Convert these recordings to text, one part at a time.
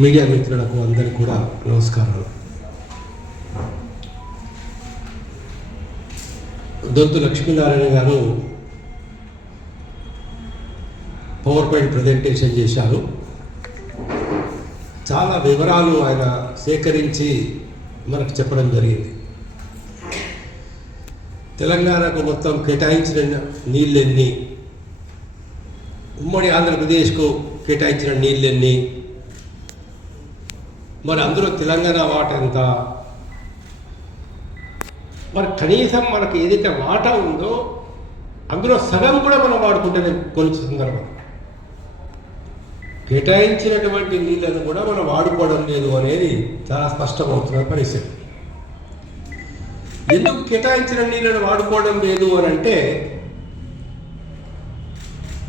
Media మిత్రులకు అందరికీ కూడా నమస్కారాలు. దొద్దు లక్ష్మీనారాయణ గారు పవర్ పాయింట్ ప్రజెంటేషన్ చేశారు. చాలా వివరాలు ఆయన సేకరించి మనకు చెప్పడం జరిగింది. తెలంగాణకు మొత్తం కేటాయించిన నీళ్ళెన్ని? ఉమ్మడి ఆంధ్రప్రదేశ్కు కేటాయించిన నీళ్ళెన్ని? మరి అందులో తెలంగాణ వాటా ఎంత? మరి కనీసం మనకు ఏదైతే వాటా ఉందో అందులో సగం కూడా మనం వాడుకుంటేనే కొన్ని సందర్భం. కేటాయించినటువంటి నీళ్ళను కూడా మనం వాడుకోవడం లేదు అనేది చాలా స్పష్టమవుతున్న పరిస్థితి. ఎందుకు కేటాయించిన నీళ్ళను వాడుకోవడం లేదు అని అంటే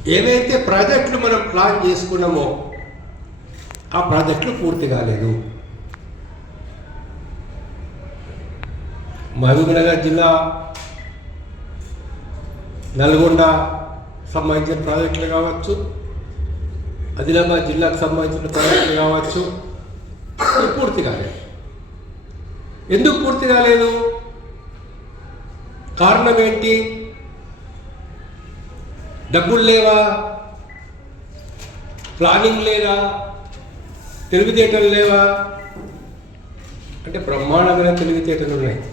ఏవైతే ప్రాజెక్టులు మనం ప్లాన్ చేసుకున్నామో ఆ ప్రాజెక్టులు పూర్తి కాలేదు. మహబూబ్నగర్ జిల్లా నల్గొండ సంబంధించిన ప్రాజెక్టులు కావచ్చు ఆదిలాబాద్ జిల్లాకు సంబంధించిన ప్రాజెక్టులు కావచ్చు పూర్తి కాలేదు. ఎందుకు పూర్తి కాలేదు? కారణం ఏంటి? డబ్బులు లేవా? ప్లానింగ్ లేదా? తెలివితేటలు లేవా? అంటే బ్రహ్మాండమైన తెలివితేటలు ఉన్నాయి.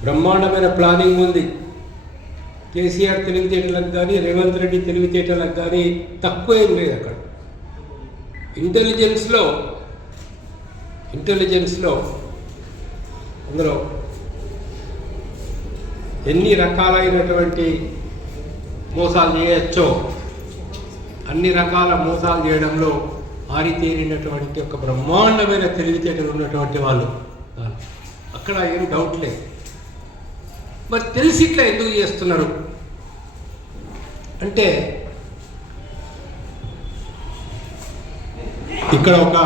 బ్రహ్మాండమైన ప్లానింగ్ ఉంది. కేసీఆర్ తెలివితేటలకు కానీ రేవంత్ రెడ్డి తెలివితేటలకు కానీ తక్కువ ఏం లేదు అక్కడ. ఇంటెలిజెన్స్లో ఇంటెలిజెన్స్లో అందులో ఎన్ని రకాలైనటువంటి మోసాలు చేయొచ్చో అన్ని రకాల మోసాలు చేయడంలో ఆరితేరినటువంటి ఒక బ్రహ్మాండమైన తెలివితేటలు ఉన్నటువంటి వాళ్ళు వాళ్ళు. అక్కడ ఏం డౌట్ లేదు మరి తెలిసి ఇట్లా ఎందుకు చేస్తున్నారు అంటే ఇక్కడ ఒక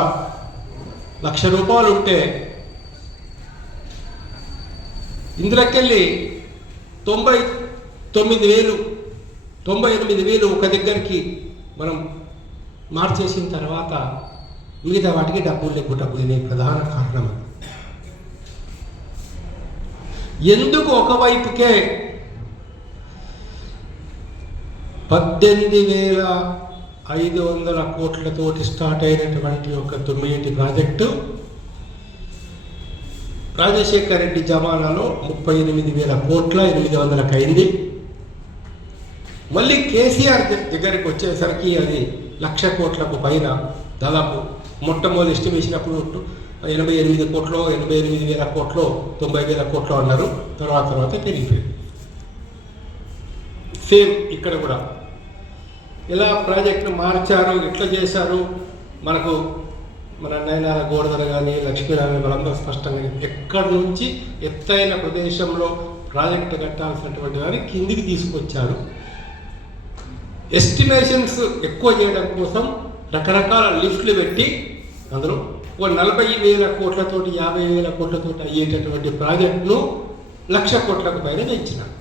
లక్ష రూపాయలు ఉంటే ఇందులోకెళ్ళి తొంభై తొమ్మిది వేలు తొంభై ఎనిమిది వేలు ఒక దగ్గరికి మనం మార్చేసిన తర్వాత మిగతా వాటికి డబ్బులు లేకుండా పోయినాయి. ప్రధాన కారణం ఎందుకు ఒకవైపుకే పద్దెనిమిది వేల ఐదు వందల కోట్లతోటి స్టార్ట్ అయినటువంటి ఒక తొమ్మిది ప్రాజెక్టు రాజశేఖర్ రెడ్డి జమానాలో ముప్పై ఎనిమిది వేల కోట్ల ఎనిమిది వందలకు అయింది మళ్ళీ కేసీఆర్ దగ్గరికి వచ్చేసరికి అది లక్ష కోట్లకు పైన దాదాపు మొట్టమొదటి ఎస్టిమేషన్ అప్పుడు ఎనభై ఎనిమిది కోట్లు ఎనభై ఎనిమిది వేల కోట్లు తొంభై వేల కోట్లు అన్నారు. తర్వాత తర్వాత పెరిగిపోయింది. సేమ్ ఇక్కడ కూడా. ఎలా ప్రాజెక్టును మార్చారు ఎట్లా చేశారు? మనకు మన నయనాల గోడదర కానీ లక్ష్మీనారాయణ వాళ్ళందరూ స్పష్టంగా ఎక్కడి నుంచి ఎత్తైన ప్రదేశంలో ప్రాజెక్టు కట్టాల్సినటువంటి వారిని కిందికి తీసుకొచ్చారు. ఎస్టిమేషన్స్ ఎక్కువ చేయడం కోసం రకరకాల లిఫ్ట్లు పెట్టి అందులో ఒక నలభై వేల కోట్లతోటి యాభై వేల కోట్లతోటి అయ్యేటటువంటి ప్రాజెక్టును లక్ష కోట్లకు పైన పెంచినారు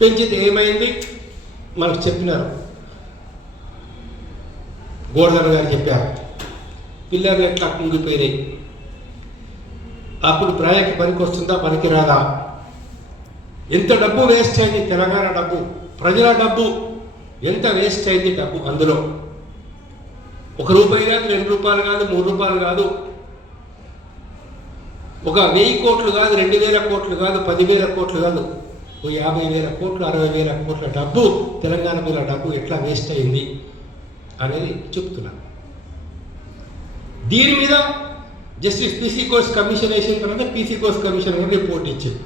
పెంచితే ఏమైంది? మనకు చెప్పినారు. గోడదర్ గారు చెప్పారు పిల్లలు ఎట్లా కుంగిపోయినాయి? అప్పుడు ప్రాజెక్ట్ పనికి వస్తుందా పనికి రాదా ఎంత డబ్బు వేస్ట్ అయింది తెలంగాణ డబ్బు ప్రజల డబ్బు ఎంత వేస్ట్ అయింది డబ్బు అందులో? ఒక రూపాయి కాదు రెండు రూపాయలు కాదు మూడు రూపాయలు కాదు. ఒక వెయ్యి కోట్లు కాదు రెండు వేల కోట్లు కాదు పదివేల కోట్లు కాదు ఓ యాభై వేల కోట్లు అరవై వేల కోట్ల డబ్బు తెలంగాణ మీద డబ్బు ఎట్లా వేస్ట్ అయింది అనేది చెప్తున్నాను దీని మీద జస్టిస్ పీసీ కోర్స్ కమిషన్ వేసిన తర్వాత పీసీ కోర్స్ కమిషన్ కూడా రిపోర్ట్ ఇచ్చింది.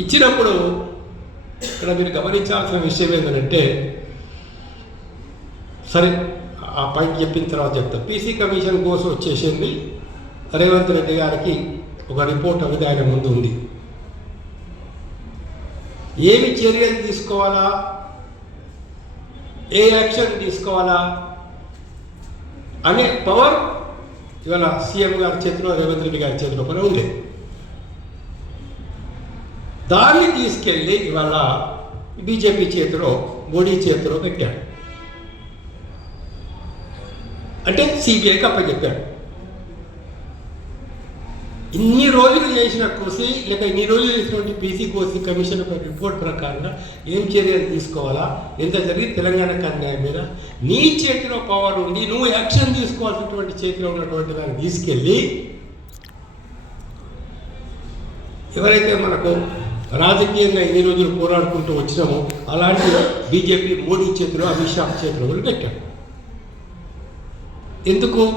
ఇచ్చినప్పుడు ఇక్కడ మీరు గమనించాల్సిన విషయం ఏంటంటే సరే ఆ పైకి చెప్పిన తర్వాత చెప్తా. పీసీ కమిషన్ కోసం వచ్చేసింది రేవంత్ రెడ్డి గారికి ఒక రిపోర్ట్ అనేది ఆయన ముందు ఉంది. ఏమి చర్యలు తీసుకోవాలా? ఏ యాక్షన్ తీసుకోవాలా? అనే పవర్ ఇవాళ సీఎం గారి చేతిలో రేవంత్ రెడ్డి గారి చేతిలో కూడా ఉంది. దాన్ని తీసుకెళ్ళి ఇవాళ బీజేపీ చేతిలో మోడీ చేతిలో పెట్టాడు. అంటే సిబిఐకి అప్పచెప్పాడు. ఇన్ని రోజులు చేసిన కృషి లేక ఇన్ని రోజులు చేసినటువంటి పీసీ కోసి కమిషన్ యొక్క రిపోర్ట్ ప్రకారంగా ఏం చర్యలు తీసుకోవాలా? ఎంత జరిగి తెలంగాణ అన్యాయం మీద నీ చేతిలో పవర్ ఉండి నువ్వు యాక్షన్ తీసుకోవాల్సినటువంటి చేతిలో ఉన్నటువంటి దాన్ని తీసుకెళ్ళి ఎవరైతే మనకు రాజకీయంగా ఎన్ని రోజులు పోరాడుకుంటూ వచ్చినామో అలాంటి బీజేపీ మోడీ చేతిలో అమిత్ షా చేతిలో కూడా పెట్టాడు. ఎందుకు?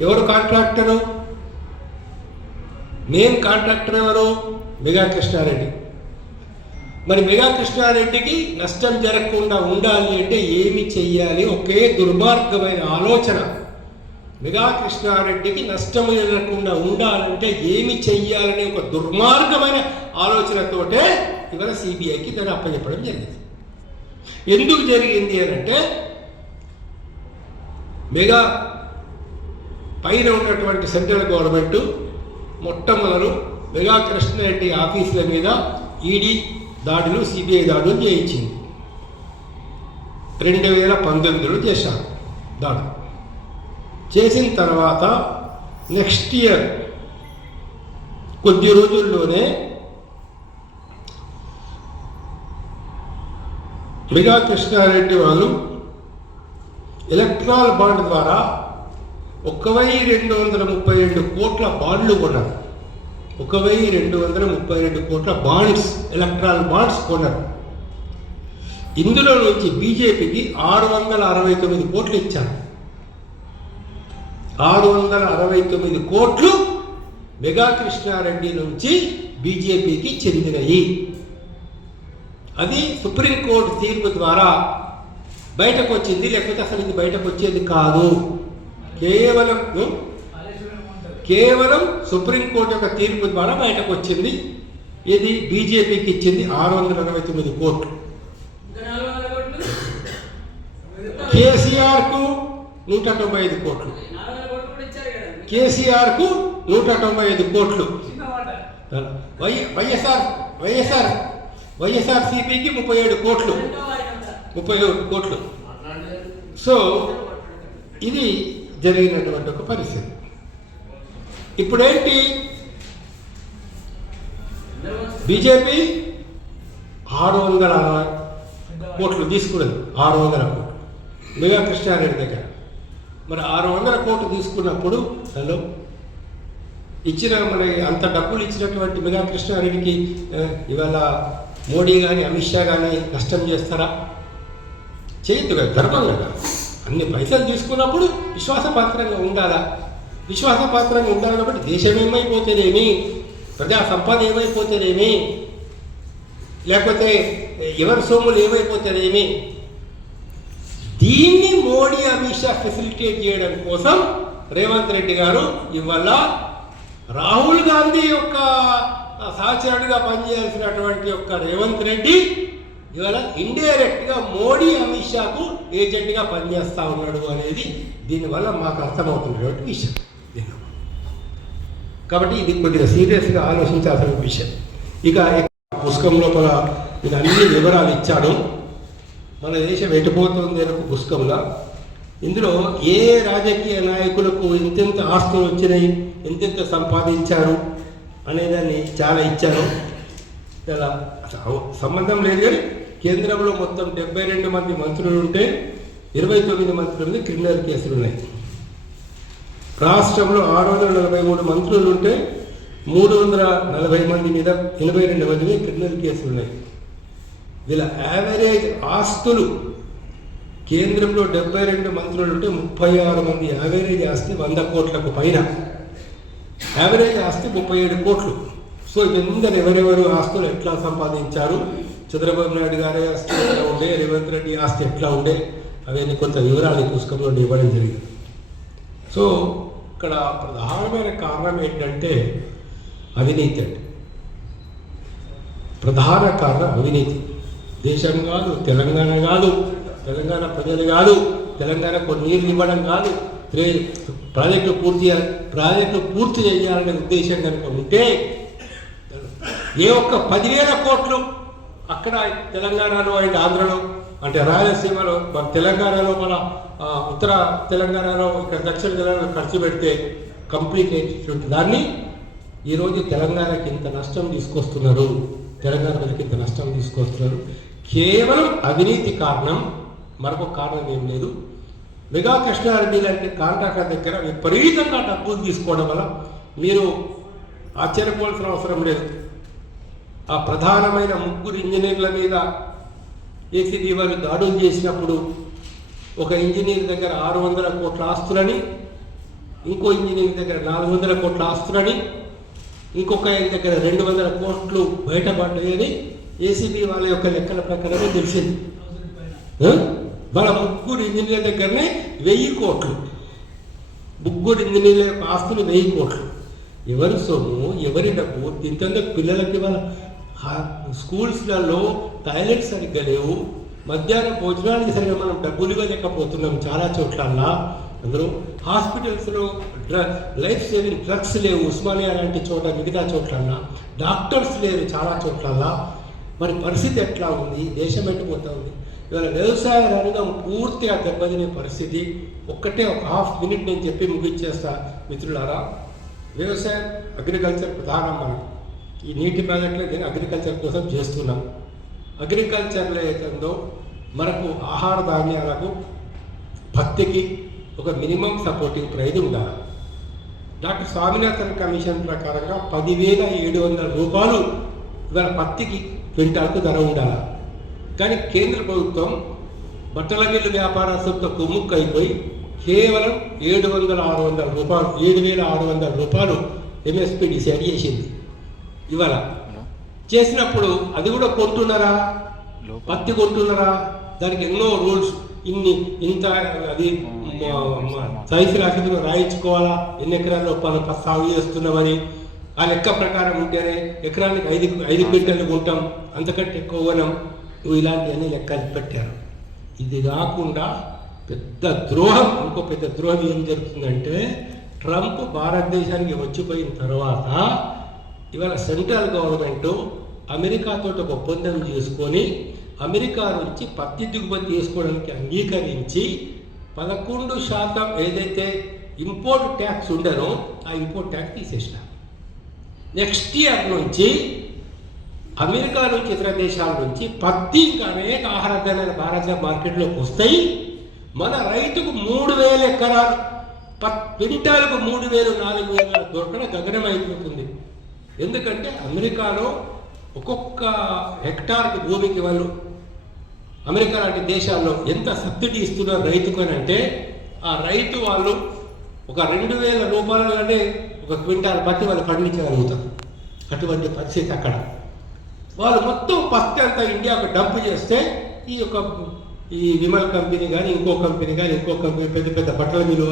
ఎవరు కాంట్రాక్టరు? మెయిన్ కాంట్రాక్టర్ ఎవరు? మెగా కృష్ణారెడ్డి. మరి మెగా కృష్ణారెడ్డికి నష్టం జరగకుండా ఉండాలి అంటే ఏమి చెయ్యాలి? ఒకే దుర్మార్గమైన ఆలోచన. మెగా కృష్ణారెడ్డికి నష్టం జరగకుండా ఉండాలంటే ఏమి చెయ్యాలనే ఒక దుర్మార్గమైన ఆలోచనతోటే ఇవాళ సిబిఐకి దాన్ని అప్పచెప్పడం జరిగింది. ఎందుకు జరిగింది అని అంటే మెగా పైన ఉన్నటువంటి సెంట్రల్ గవర్నమెంట్ మొట్టమొదలు మెగా కృష్ణారెడ్డి ఆఫీసుల మీద ఈడీ దాడులు సిబిఐ దాడులు చేయించింది. రెండు వేల పంతొమ్మిదిలో చేశారు దాడులు. చేసిన తర్వాత నెక్స్ట్ ఇయర్ కొద్ది రోజుల్లోనే మిగా కృష్ణారెడ్డి వాళ్ళు ఎలక్ట్రాల్ బాండ్ ద్వారా ఒక వెయ్యి రెండు వందల ముప్పై రెండు కోట్ల బాండ్లు కొన్నారు. ఒక వెయ్యి రెండు వందల ముప్పై రెండు కోట్ల బాండ్స్ ఎలక్ట్రాల్ బాండ్స్ కొన్నారు. ఇందులో నుంచి బీజేపీకి ఆరు వందల అరవై తొమ్మిది కోట్లు ఇచ్చారు. ఆరు వందల అరవై తొమ్మిది కోట్లు మెగా కృష్ణారెడ్డి నుంచి బీజేపీకి చెందినవి అది సుప్రీంకోర్టు తీర్పు ద్వారా బయటకు వచ్చింది లేకపోతే అసలు ఇది బయటకు వచ్చేది కాదు. కేవలం కేవలం సుప్రీంకోర్టు యొక్క తీర్పు ద్వారా బయటకు వచ్చింది ఇది బీజేపీకి ఇచ్చింది ఆరు వందల అరవై తొమ్మిది కోట్లు? కేసీఆర్కు నూట తొంభై ఐదు కోట్లు. కేసీఆర్కు నూట తొంభై ఐదు కోట్లు. వై వైఎస్ఆర్ వైఎస్ఆర్ వైఎస్ఆర్ సిపికి ముప్పై ఏడు కోట్లు. ముప్పై ఏడు కోట్లు. సో ఇది జరిగినటువంటి ఒక పరిస్థితి. ఇప్పుడేంటి? బీజేపీ ఆరు వందల కోట్లు తీసుకున్నది. ఆరు వందల కోట్లు. మెగా కృష్ణారెడ్డి దగ్గర. మరి ఆరు వందల కోట్లు తీసుకున్నప్పుడు హలో ఇచ్చిన మరి అంత డబ్బులు ఇచ్చినటువంటి మెగా కృష్ణారెడ్డికి ఇవాళ మోడీ కానీ అమిత్ షా కానీ నష్టం చేస్తారా? చేయొద్దు కదా గర్వం కదా. అన్ని పైసలు తీసుకున్నప్పుడు విశ్వాసపాత్రంగా ఉండాలా? విశ్వాసపాత్రంగా ఉండాలి కాబట్టి దేశం ఏమైపోతేనేమి ప్రజా సంపద ఏమైపోతేనేమి లేకపోతే ఎవరి సొమ్ములు ఏమైపోతేనేమి దీన్ని మోడీ అమిత్ షా ఫెసిలిటేట్ చేయడం కోసం రేవంత్ రెడ్డి గారు ఇవాళ రాహుల్ గాంధీ యొక్క సహచరుడిగా పనిచేయాల్సినటువంటి యొక్క రేవంత్ రెడ్డి ఇవాళ ఇండైరెక్ట్గా మోడీ అమిత్ షాకు ఏజెంట్గా పనిచేస్తూ ఉన్నాడు అనేది దీనివల్ల మాకు అర్థమవుతున్నటువంటి విషయం. కాబట్టి ఇది కొద్దిగా సీరియస్గా ఆలోచించాల్సిన విషయం. ఇక పుస్తకం లోపల నేను అన్ని వివరాలు ఇచ్చాడు. మన దేశం ఎటుపోతుంది అని ఒక పుస్తకంలో? ఇందులో ఏ రాజకీయ నాయకులకు ఎంతెంత ఆస్తులు వచ్చినాయి ఎంతెంత సంపాదించారు అనేదాన్ని చాలా ఇచ్చాను. చాలా సంబంధం లేదు కానీ కేంద్రంలో మొత్తం డెబ్బై రెండు మంది మంత్రులు ఉంటే ఇరవై తొమ్మిది మంత్రుల మీద క్రిమినల్ కేసులు ఉన్నాయి. రాష్ట్రంలో ఆరు వందల నలభై మూడు మంత్రులు ఉంటే మూడు వందల నలభై మంది మీద ఎనభై రెండు మంది మీద క్రిమినల్ కేసులు ఉన్నాయి. వీళ్ళ యావరేజ్ ఆస్తులు కేంద్రంలో డెబ్బై రెండు మంత్రులు ఉంటే ముప్పై ఆరు మంది యావరేజ్ ఆస్తి వంద కోట్లకు పైన. యావరేజ్ ఆస్తి ముప్పై ఏడు కోట్లు. సో ఇందరు ఎవరెవరు ఆస్తులు ఎట్లా సంపాదించారు? చంద్రబాబు నాయుడు గారి ఆస్తి ఎట్లా ఉండే? రేవంత్ రెడ్డి ఆస్తి ఎట్లా ఉండే? అవన్నీ కొంత వివరాలు ఈ పుస్తకంలో ఇవ్వడం జరిగింది. సో ఇక్కడ ప్రధానమైన కారణం ఏంటంటే అవినీతి అంటే ప్రధాన కారణం అవినీతి. దేశం కాదు తెలంగాణ కాదు తెలంగాణ ప్రజలు కాదు తెలంగాణకు నీళ్ళు ఇవ్వడం కాదు ప్రాజెక్టు పూర్తి చేయాలి ప్రాజెక్టు పూర్తి చేయాలనే ఉద్దేశం కనుక ఉంటే ఏ ఒక్క పదివేల కోట్లు అక్కడ తెలంగాణలో అండ్ ఆంధ్రలో అంటే రాయలసీమలో మన తెలంగాణలో మన ఉత్తర తెలంగాణలో ఇక్కడ దక్షిణ తెలంగాణ ఖర్చు పెడితే కంప్లీట్ దాన్ని ఈరోజు తెలంగాణకి ఇంత నష్టం తీసుకొస్తున్నారు తెలంగాణ ప్రజలకు ఇంత నష్టం తీసుకొస్తున్నారు. కేవలం అవినీతి కారణం మరొక కారణం ఏం లేదు. మెగా కృష్ణారెడ్డి లాంటి కాంట్రాక్టర్ దగ్గర విపరీతంగా డబ్బులు తీసుకోవడం వల్ల మీరు ఆశ్చర్యపోవాల్సిన అవసరం లేదు. ఆ ప్రధానమైన ముగ్గురు ఇంజనీర్ల మీద ఏసీబీ వారు దాడులు చేసినప్పుడు ఒక ఇంజనీర్ దగ్గర ఆరు వందల కోట్ల ఆస్తులని ఇంకో ఇంజనీర్ దగ్గర నాలుగు వందల కోట్ల ఆస్తులని ఇంకొక దగ్గర రెండు వందల కోట్లు బయటపడ్డాయని ఏసీబీ వాళ్ళ యొక్క లెక్కల ప్రకారమే తెలిసింది. వాళ్ళ ముగ్గురు ఇంజనీర్ల దగ్గరనే వెయ్యి కోట్లు. ముగ్గురు ఇంజనీర్ల యొక్క ఆస్తులు వెయ్యి కోట్లు. ఎవరి సొమ్ము ఎవరి డబ్బు దీంతో పిల్లలకి వాళ్ళ స్కూల్స్లలో టాయిలెట్స్ సరిగ్గా లేవు. మధ్యాహ్నం భోజనానికి సరిగ్గా మనం డబ్బులు ఇవ్వలేకపోతున్నాం చాలా చోట్లల్లా. అందరూ హాస్పిటల్స్లో డ్ర లైఫ్ సేవింగ్ డ్రగ్స్ లేవు ఉస్మానియా లాంటి చోట మిగతా చోట్లన్నా డాక్టర్స్ లేరు చాలా చోట్లల్లా. మరి పరిస్థితి ఎట్లా ఉంది? దేశం ఎట్టుపోతూ ఉంది? ఇవాళ వ్యవసాయ రంగం పూర్తిగా దెబ్బతినే పరిస్థితి. ఒక్కటే ఒక హాఫ్ మినిట్ నేను చెప్పి ముగించేస్తా మిత్రులారా వ్యవసాయం అగ్రికల్చర్ ప్రధానం మనం. ఈ నీటి ప్రాజెక్టులు నేను అగ్రికల్చర్ కోసం చేస్తున్నాం. అగ్రికల్చర్లో ఏతుందో మనకు ఆహార ధాన్యాలకు పత్తికి ఒక మినిమం సపోర్టింగ్ ప్రైజ్ ఉండాలి. డాక్టర్ స్వామినాథన్ కమిషన్ ప్రకారంగా పదివేల ఏడు వందల రూపాయలు ఇవాళ పత్తికి క్వింటాల్కు ధర ఉండాలి? కానీ కేంద్ర ప్రభుత్వం బట్టల మిల్లు వ్యాపారస్తులతో అయిపోయి కేవలం ఏడు వందల ఆరు వందల రూపాయలు ఏడు వేల ఆరు వందల రూపాయలు ఎంఎస్పి డిసైడ్ చేసింది. ఇవాళ చేసినప్పుడు అది కూడా కొంటున్నారా? పత్తి కొంటున్నారా? దానికి ఎన్నో రూల్స్ ఇన్ని ఇంత అది సైజు రాసి రాయించుకోవాలా? ఎన్ని ఎకరాల్లో మనం సాగు చేస్తున్నామని? ఆ లెక్క ప్రకారం ఉంటేనే ఎకరానికి ఐదు ఐదు క్వింటల్ని కొంటాం. అంతకంటే ఎక్కువ కొనం నువ్వు ఇలాంటివన్నీ లెక్కలు పెట్టారు. ఇది కాకుండా పెద్ద ద్రోహం ఇంకో పెద్ద ద్రోహం ఏం జరుగుతుందంటే ట్రంప్ భారతదేశానికి వచ్చిపోయిన తర్వాత ఇవాళ సెంట్రల్ గవర్నమెంట్ అమెరికాతో ఒక ఒప్పందం చేసుకొని అమెరికా నుంచి పత్తి దిగుమతి చేసుకోవడానికి అంగీకరించి పదకొండు శాతం ఏదైతే ఇంపోర్ట్ ట్యాక్స్ ఉండనో ఆ ఇంపోర్ట్ ట్యాక్స్ తీసేసిన నెక్స్ట్ ఇయర్ నుంచి అమెరికా నుంచి ఇతర దేశాల నుంచి పత్తి ఇంకా అనేక ఆహార ధాన్యాలు భారతీయ మార్కెట్లోకి వస్తాయి. మన రైతుకు మూడు వేల ఎకరాలు పత్ క్వింటాలకు మూడు వేలు నాలుగు వేల దొరకడం గగనం అయిపోతుంది ఎందుకంటే అమెరికాలో ఒక్కొక్క హెక్టార్కి భూమికి వాళ్ళు అమెరికా లాంటి దేశాల్లో ఎంత సబ్సిడీ ఇస్తున్నారు రైతుకు అని అంటే ఆ రైతు వాళ్ళు ఒక రెండు వేల రూపాయలనే ఒక క్వింటాల్ బట్టి వాళ్ళు పండించగలుగుతారు. అటువంటి పరిస్థితి అక్కడ. వాళ్ళు మొత్తం పత్తి అంతా ఇండియాకు డంప్ చేస్తే ఈ యొక్క ఈ విమల్ కంపెనీ కానీ ఇంకో కంపెనీ కానీ ఇంకో కంపెనీ పెద్ద పెద్ద బట్టల విలువ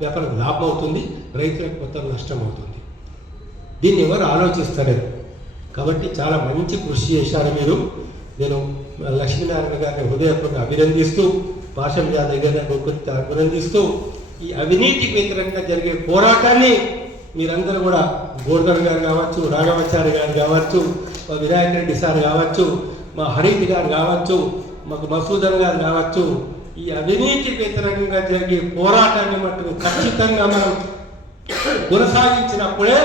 వ్యాపారం లాభం అవుతుంది రైతులకు మొత్తం నష్టం అవుతుంది దీన్ని ఎవరు ఆలోచిస్తలేదు కాబట్టి చాలా మంచి కృషి చేశారు మీరు. నేను లక్ష్మీనారాయణ గారిని హృదయపూర్వక అభినందిస్తూ భాషం యాదవ్ గారిని అభినందిస్తూ ఈ అవినీతికి వ్యతిరేకంగా జరిగే పోరాటాన్ని మీరందరూ కూడా గోర్ధన్ గారు కావచ్చు రాఘవాచారి గారు కావచ్చు మా వినాయక రెడ్డి సార్ కావచ్చు మా హరీత్ గారు కావచ్చు మాకు మసూదన్ గారు కావచ్చు ఈ అవినీతి వ్యతిరేకంగా జరిగే పోరాటాన్ని మట్టుకు ఖచ్చితంగా మనం కొనసాగించినప్పుడే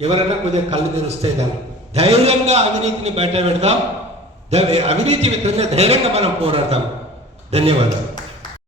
ఎవరైనా కొద్దిగా కళ్ళు తెరుస్తాయి దాన్ని ధైర్యంగా అవినీతిని బయట పెడతాం అవినీతి వ్యతిరేకంగా ధైర్యంగా మనం పోరాడతాం. ధన్యవాదాలు.